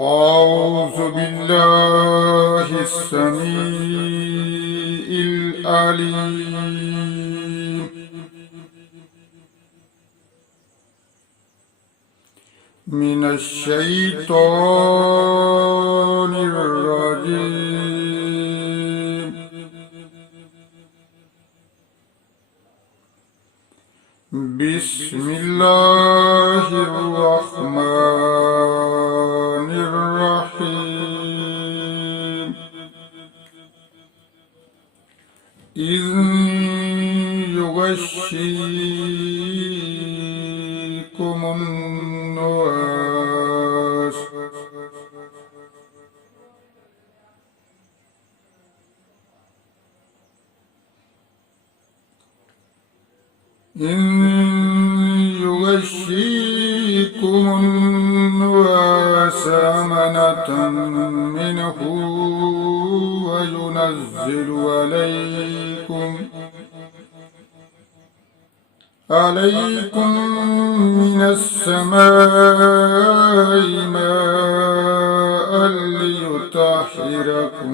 أعوذ بالله السميع العليم من الشيطان الرجيم. بسم الله الرحمن الرحيم. إذ يغشيكم النعاس أمنة منه وينزل عليكم من السماء ماء ليطهركم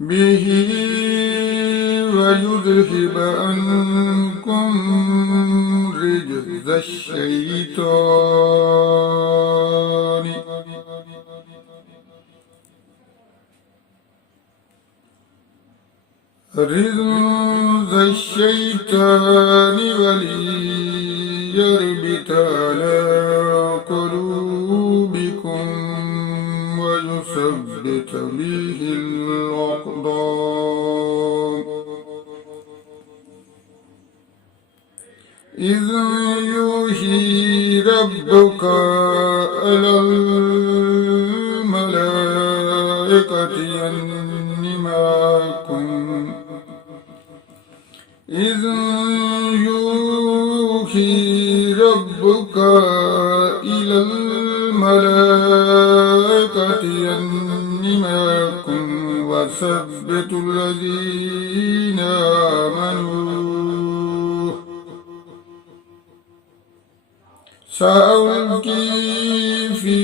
به ويذهب عنكم رجز الشيطان وليربط على قلوبكم ويثبت به الأقدام. إذ يوحي ربك إلى الملائكة أني معكم وثبتوا الذين آمنوا. سألقي في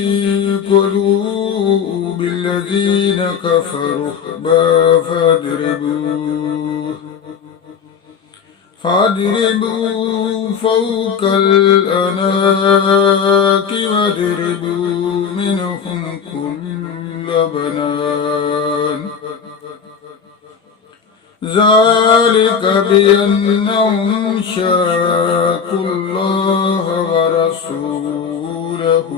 قلوب الذين كفروا فاضربوا فوق الأعناق واضربوا منهم كل بنان. ذلك بأنهم شاقوا الله ورسوله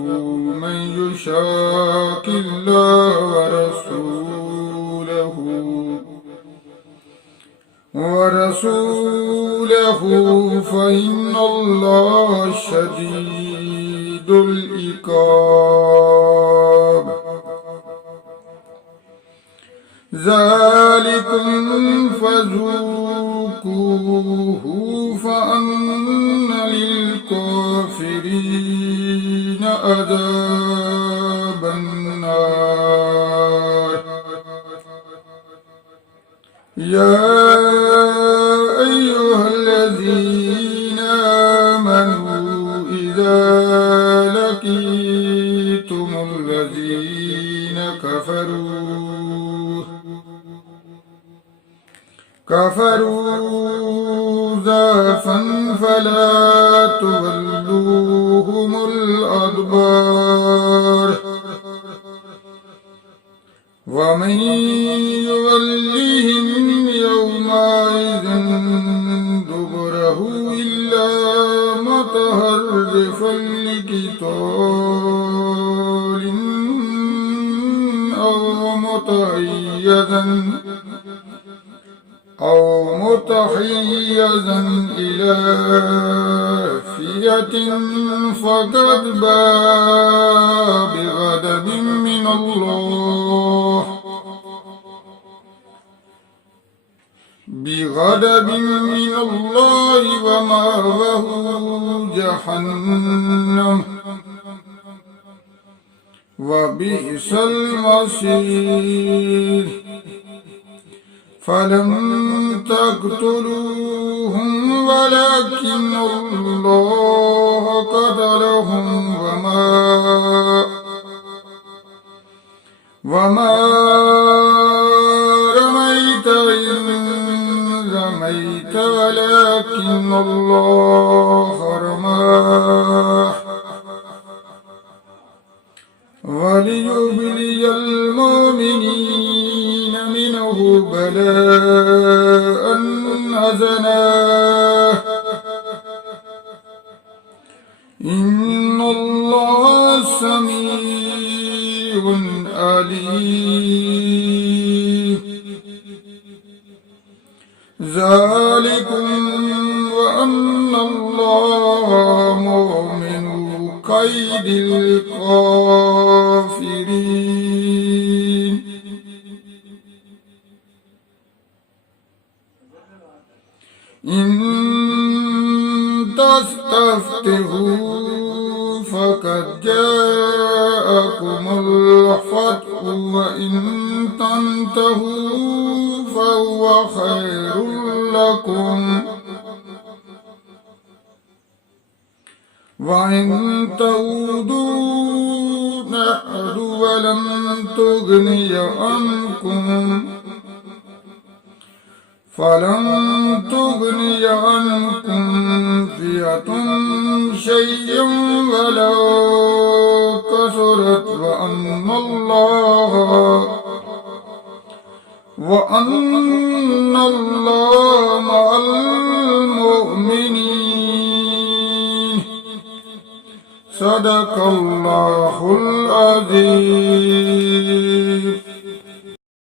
من يشاق الله ورسوله فإن الله شديد العقاب. ذلكم فذوقوه فأن للكافرين عذاب النار. يا أيها الذين آمنوا إذا لقيتم الذين كفروا زحفا فلا تولوهم الأدبار. ومن يولهم يومئذ دبره إلا متحرفا لقتال أو متحيزا إلى فئة فقد باء بغضب من الله ومأواه جهنم وبئس المصير. فلم تقتلوهم ولكن الله قتلهم وما رميت إذ رميت ولكن الله رمى وليبلي المؤمنين منه بلاء حسنا إن الله سميع عليم ذلكم وأن الله مؤمن كيد الكافرين إن تستفتحوا فقد جاءكم الفتح وإن تنتهوا فهو خير لكم وإن تعودوا نعد ولن تغني عنكم فلن تغني عنكم فئة شيئا ولو كثرت وأن الله مع المؤمنين صدق الله العظيم.